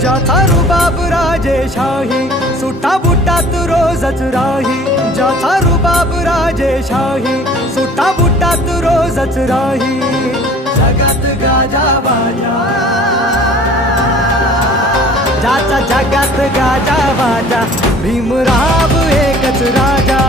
ज्याचा रुबाब राजेशाही, सुटा बुटात रोजच राही. ज्याचा रुबाब राजेशाही, सुटा बुटात रोजच राही. जगात गाजा बाजा, ज्याचा जगात गाजा बाजा, भीमराव एकच राजा.